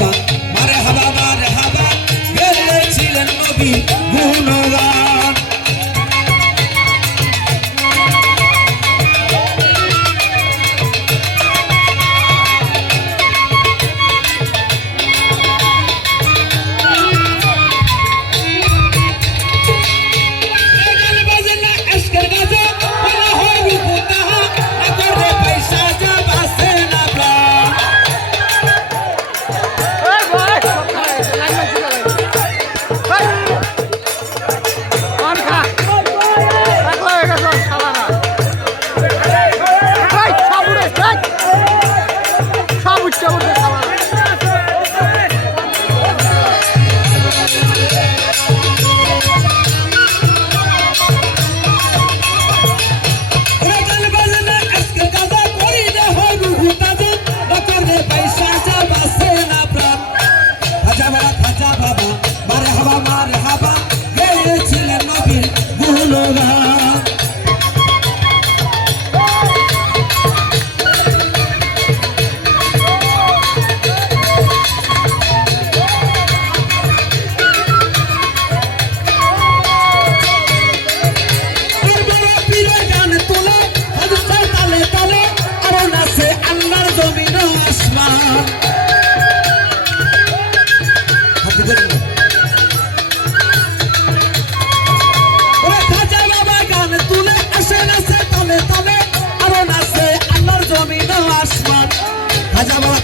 বাবা মারে হাবা গেয়েছিলেন নবী গুণগান।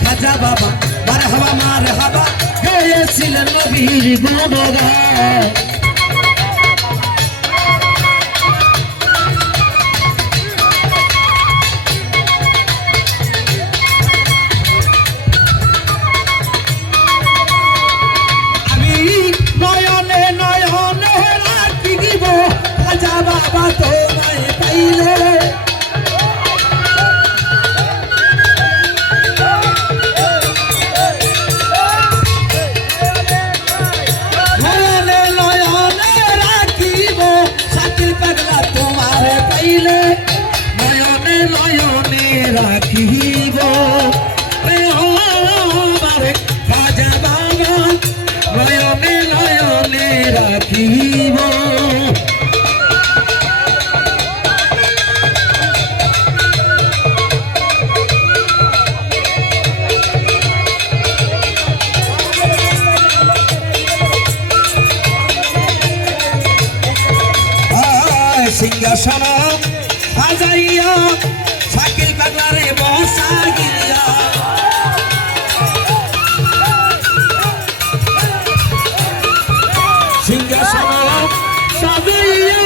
খাজা বাবা মারে হাবা গেয়েছিলেন নবীর গুণগান। আমি নয়নে নয়নে রাখিব খাজা বাবা তোমায় পাইলে। নয়নে নয়নে রাখিব আমার খাজা বাবা নয়নে নয়নে রাখিব। সিংহাসন সাজাইয়া শাকিল পাগলারে বসা গিয়া সিংহাসন সাজাইয়া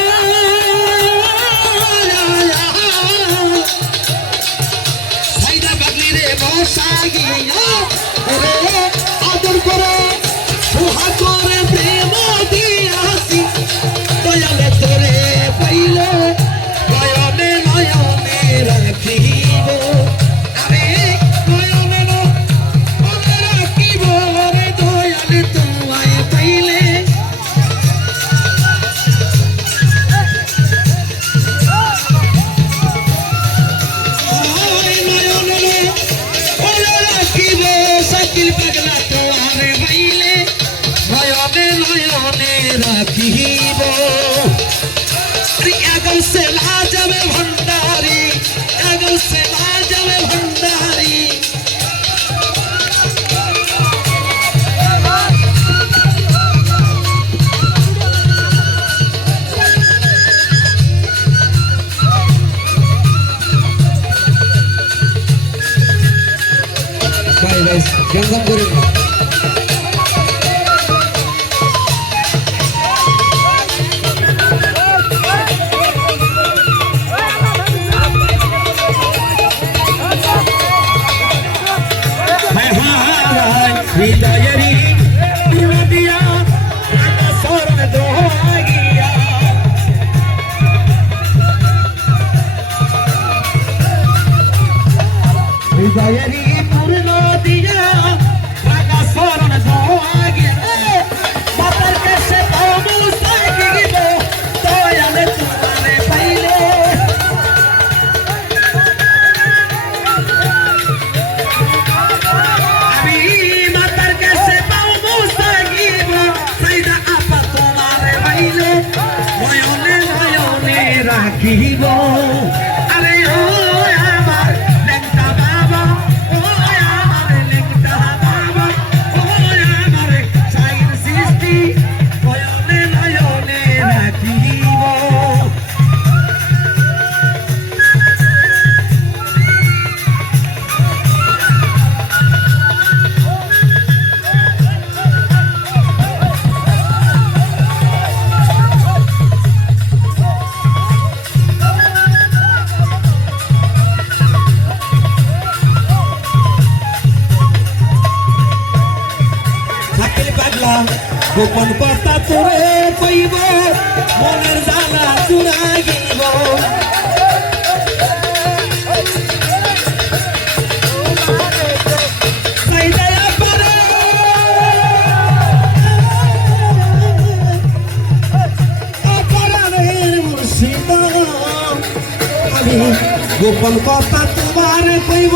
সাইদা পাগলিরে বসা গিয়া আদর করে সুহা করে প্রেম দিয়াছি দয়ালে তোরে পাইলে নয়নে নয়নে রাখিব। আরে নয়নে নয়নে রাখিব রে দয়ালে তোমায় পাইলে। নয়নে নয়নে রাখিব শাকিল পাগলা তোমারে পাইলে নয়নে নয়নে রাখিব। अगल से लाजमे भंडारी अगल से लाजमे भंडारी भाई भाई गंगम करेंगे हृदयरी दिया सोरन दोगिया हृदयरी पूर्ण दिया सोरन दोगिया सतर कैसे तो मुसागिबो दयाल तुम्हारे पहले। अभी मातर থাকিব আরে ও আমার লেংটা বাবা ও আমার লেংটা বাবা ও আমার সাইর সৃষ্টি নয়নে নয়নে রাখিব গোপন কথা তোরে কইব মনের জ্বালা চুরাইব আমি গোপন কথা তোমার কইব